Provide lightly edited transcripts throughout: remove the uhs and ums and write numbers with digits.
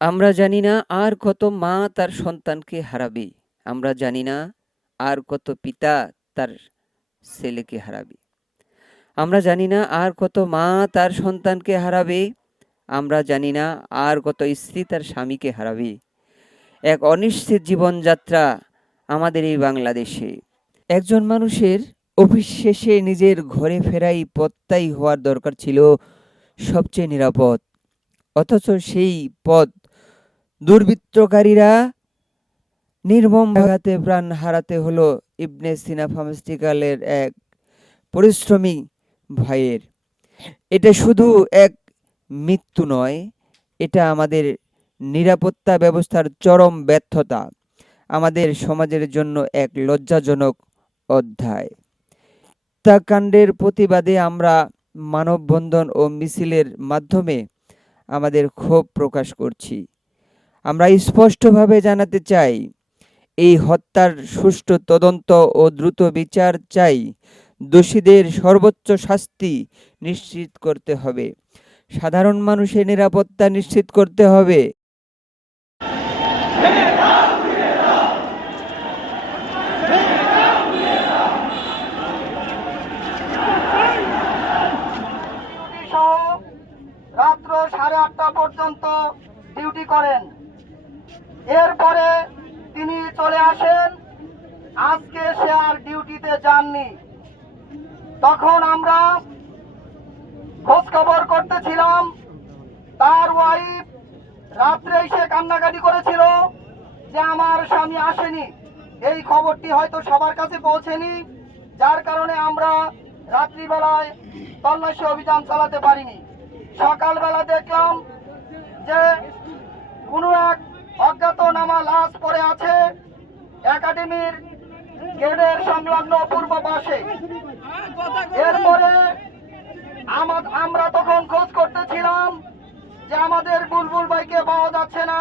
আমরা জানি না আর কত মা তার সন্তানকে হারাবে। আমরা জানি না আর কত পিতা তার ছেলেকে হারাবে। আমরা জানি না আর কত মা তার সন্তানকে হারাবে। আমরা জানি না আর কত স্ত্রী তার স্বামীকে হারাবে। এক অনিশ্চিত জীবনযাত্রা আমাদের এই বাংলাদেশে। একজন মানুষের অফিস শেষে নিজের ঘরে ফেরাই পথটাই হওয়ার দরকার ছিল সবচেয়ে নিরাপদ। অথচ সেই পথ দুর্বৃত্তকারীরা নির্মম আঘাতে প্রাণ হারাতে হলো ইবনে সিনা ফার্মাসিউটিক্যালের এক পরিশ্রমী ভাইয়ের। এটা শুধু এক মৃত্যু নয়, এটা আমাদের নিরাপত্তা ব্যবস্থার চরম ব্যর্থতা, আমাদের সমাজের জন্য এক লজ্জাজনক অধ্যায়। হত্যাকাণ্ডের প্রতিবাদে আমরা মানববন্ধন ও মিছিলের মাধ্যমে আমাদের ক্ষোভ প্রকাশ করছি। আমরা স্পষ্টভাবে জানাতে চাই, এই হত্যার সুষ্ঠু তদন্ত ও দ্রুত বিচার চাই। দোষীদের সর্বোচ্চ শাস্তি নিশ্চিত করতে হবে। সাধারণ মানুষের নিরাপত্তা নিশ্চিত করতে হবে। রাত্র 8:30 পর্যন্ত ডিউটি করেন। এরপরে তিনি চলে আসেন। আজকে সে আর ডিউটিতে যাননি। তখন আমরা খোঁজ খবর করতেছিলাম। তার ওয়াইফ রাত্রে এসে কান্নাকাটি করেছিল যে আমার স্বামী আসেনি। এই খবরটি হয়তো সবার কাছে পৌঁছেনি, যার কারণে আমরা রাত্রিবেলায় তল্লাশি অভিযান চালাতে পারিনি। সকালবেলা দেখলাম যে কোনো এক অজ্ঞাতনামা লাশ পড়ে আছে একাডেমির গেটের সংলগ্ন পূর্ব পাশে। এরপরে আমরা তখন খোঁজ করতেছিলাম যে আমাদের বুলবুল ভাইকে পাওয়া যাচ্ছে না।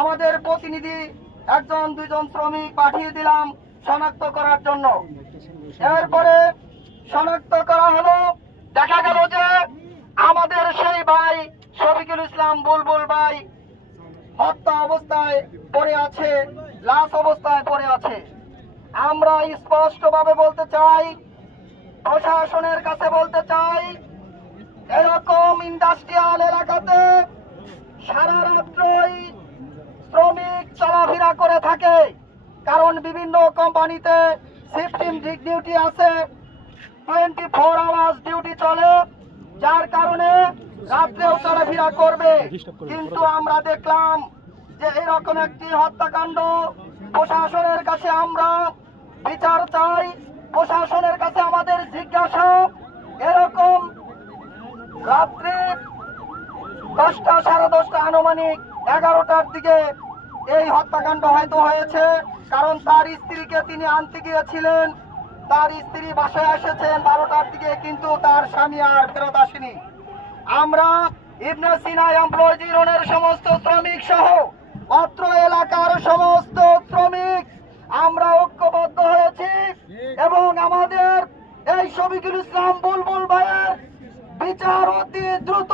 আমাদের প্রতিনিধি 1-2 শ্রমিক পাঠিয়ে দিলাম শনাক্ত করার জন্য। এরপরে শনাক্ত করা হলো, দেখা গেল যে আমাদের সেই ভাই শফিকুল ইসলাম বুলবুল ভাই হত্যা অবস্থায় পড়ে আছে, লাশ অবস্থায় পড়ে আছে। আমরা স্পষ্টভাবে বলতে চাই, প্রশাসনের কাছে বলতে চাই, এরকম ইন্ডাস্ট্রিয়াল এলাকাতে সারা রাত্রই শ্রমিক চলাফেরা করে থাকে। কারণ বিভিন্ন কোম্পানিতে শিফটিং ডিউটি আছে, 24 আওয়ার্স ডিউটি চলে, যার কারণে রাত্রেও চলাফেরা করবে। কিন্তু আমরা দেখলাম যে এরকম একটি হত্যাকাণ্ড। প্রশাসনের কাছে আমরা বিচার চাই। প্রশাসনের কাছে আমাদের জিজ্ঞাসা, এরকম রাত্রি 10টা 10:30 আনুমানিক 11টার দিকে এই হত্যাকাণ্ড হয়তো হয়েছে। কারণ তার স্ত্রীকে তিনি আনতে গিয়েছিলেন, তার স্ত্রী বাসায় এসেছেন 12টার দিকে, কিন্তু তার স্বামী আর ফেরত আসেনি। আমরা ইবনে সিনা এমপ্লয়িজ ইউনিয়নের সমস্ত শ্রমিক সহ অত্র এলাকার সমস্ত শ্রমিক আমরা ঐক্যবদ্ধ হয়েছি এবং আমাদের এই শফিকুল ইসলাম বুলবুল ভাইয়ের বিচার অতি দ্রুত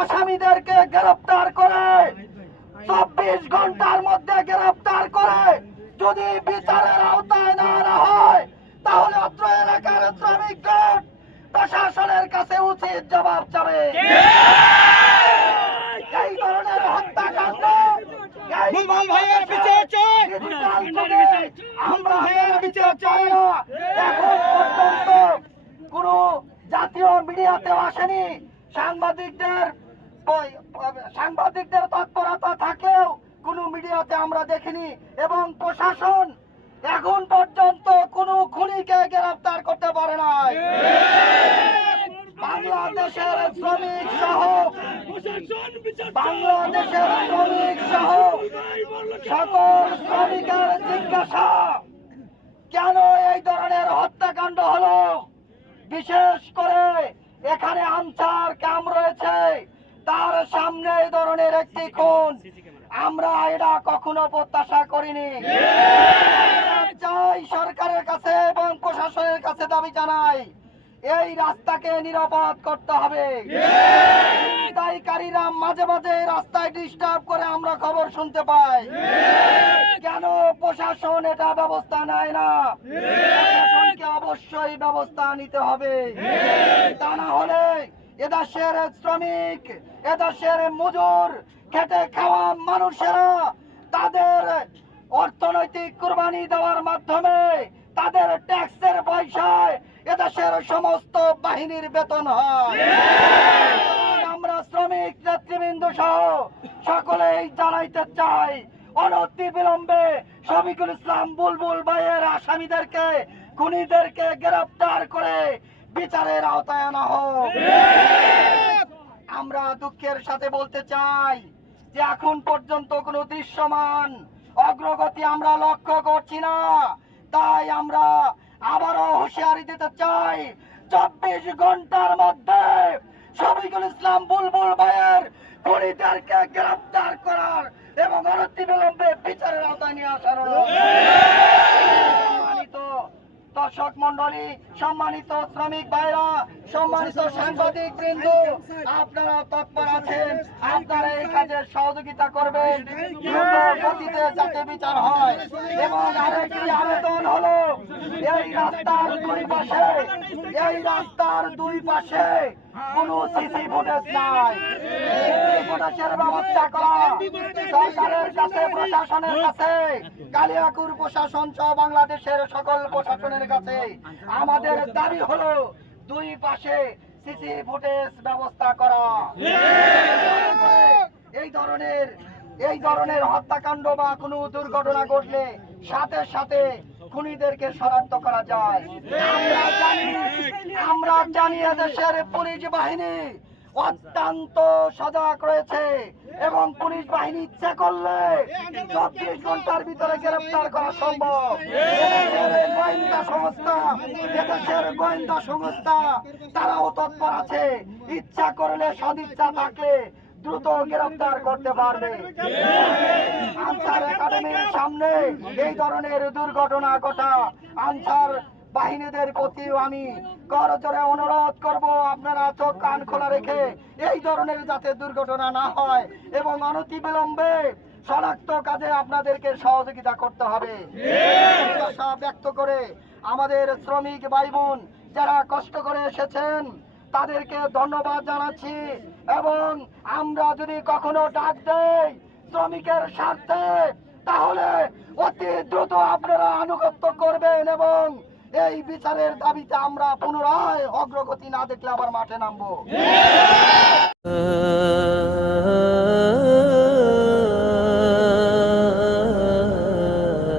আসামিদেরকে গ্রেফতার করে 24 ঘন্টার মধ্যে গ্রেফতার করে যদি বিচারের আওতায় না আনা হয়, তাহলে অত্র এলাকার শ্রমিকগণ প্রশাসনের কাছে উচিত জবাব চাবে। এই ধরনের হত্যাকাণ্ড আমরা চাই না। এখন পর্যন্ত কোন জাতীয় মিডিয়াতেও আসেনি। সাংবাদিকদের তৎপরতা থাকলেও কোনো মিডিয়াতে আমরা দেখিনি। এবং প্রশাসন এখন পর্যন্ত কোনো খুনিকে গ্রেফতার করতে পারে নাই। বাংলাদেশের শ্রমিক সহ সকল শ্রমিকের জিজ্ঞাসা, কেন এই ধরনের হত্যাকাণ্ড হলো? বিশেষ করে এখানে আনসার ক্যাম্প রয়েছে, তার সামনে এই ধরনের একটি খুন আমরা এটা কখনো প্রত্যাশা করিনি। চাই সরকারের কাছে এবং প্রশাসনের কাছে দাবি জানাই, এই রাস্তাকে নিরাপদ করতে হবে। ছিনতাইকারীরা মাঝে মাঝে রাস্তায় ডিস্টার্ব করে আমরা খবর শুনতে পাই। কেন প্রশাসন এটা ব্যবস্থা নেয় না? প্রশাসনকে অবশ্যই ব্যবস্থা নিতে হবে। তা না হলে এদেশের শ্রমিক, এদেশের মজুর, খেটে খাওয়া মানুষেরা তাদের অর্থনৈতিক কুরবানি দেওয়ার মাধ্যমে তাদের ট্যাক্সের পয়সায় এদেশের সমস্ত বাহিনীর বেতন হয়। আমরা শ্রমিক নেতৃবৃন্দ সহ সকলেই জানাইতে চাই, অনতি বিলম্বে শফিকুল ইসলাম বুলবুল ভাইয়ের আসামিদেরকে, খুনিদেরকে গ্রেফতার করে বিচারের আওতায় আনা হোক। আমরা দুঃখের সাথে বলতে চাই যে এখন পর্যন্ত কোনো দৃশ্যমান অগ্রগতি আমরা লক্ষ্য করছি না। তাই আমরা আবারও হুঁশিয়ারি দিতে চাই, 24 ঘন্টার মধ্যে শফিকুল ইসলাম বুলবুল ভাইয়ের খুনিদেরকে গ্রেফতার করার এবং অনতিবিলম্বে বিচারের আওতায় নিয়ে আসার অনুরোধ। সম্মানিত দর্শক মন্ডলী, সম্মানিত শ্রমিক ভাইরা, সম্মানিত সাংবাদিক বৃন্দ, আপনারা তৎপর আছেন, আপনারা এই কাজের সহযোগিতা করবেন দ্রুত গতিতে যাতে বিচার হয়। এবং আরেকটি আবেদন হলো, এই রাস্তার দুই পাশে কোনো সিসি ফুটেজ নাই। সিসি ফুটেজের ব্যবস্থা করা সরকারের কাছে, প্রশাসনের কাছে, কালিয়াকুর প্রশাসন সহ বাংলাদেশের সকল প্রশাসনের কাছে আমাদের দাবি হলো দুই পাশে সিসি ফুটেজ ব্যবস্থা করা। এই ধরনের হত্যাকাণ্ড বা কোনো দুর্ঘটনা ঘটলে সাথে সাথে খুনিদেরকে শনাক্ত করা যায়। আমরা জানি এদেশের পুলিশ বাহিনী অত্যন্ত সজাগ রয়েছে এবং পুলিশ বাহিনী ইচ্ছে করলে 24 ঘন্টার ভিতরে গ্রেফতার করা সম্ভব। এদেশের গোয়েন্দা সংস্থা তারাও তৎপর আছে, ইচ্ছা করলে, সদিচ্ছা থাকলে দ্রুত গ্রেফতার করতে পারবে। আনসার একাডেমির সামনে এই ধরনের দুর্ঘটনা ঘটা আনসার বাহিনীদের প্রতিও আমি করজোরে অনুরোধ করব, আপনারা চোখ কান খোলা রেখে এই ধরনের যাতে দুর্ঘটনা না হয় এবং অনতিবিলম্বে শনাক্ত কাজে আপনাদেরকে সহযোগিতা করতে হবে। আশা ব্যক্ত করে আমাদের শ্রমিক ভাই বোন যারা কষ্ট করে এসেছেন তাদেরকে ধন্যবাদ জানাচ্ছি। এবং আমরা যদি কখনো ডাক দেই শ্রমিকের স্বার্থে, তাহলে অতি দ্রুত আপনারা আনুগত্য করবেন এবং এই বিচারের দাবিতে আমরা পুনরায় অগ্রগতি না দেখলে আবার মাঠে নামবো।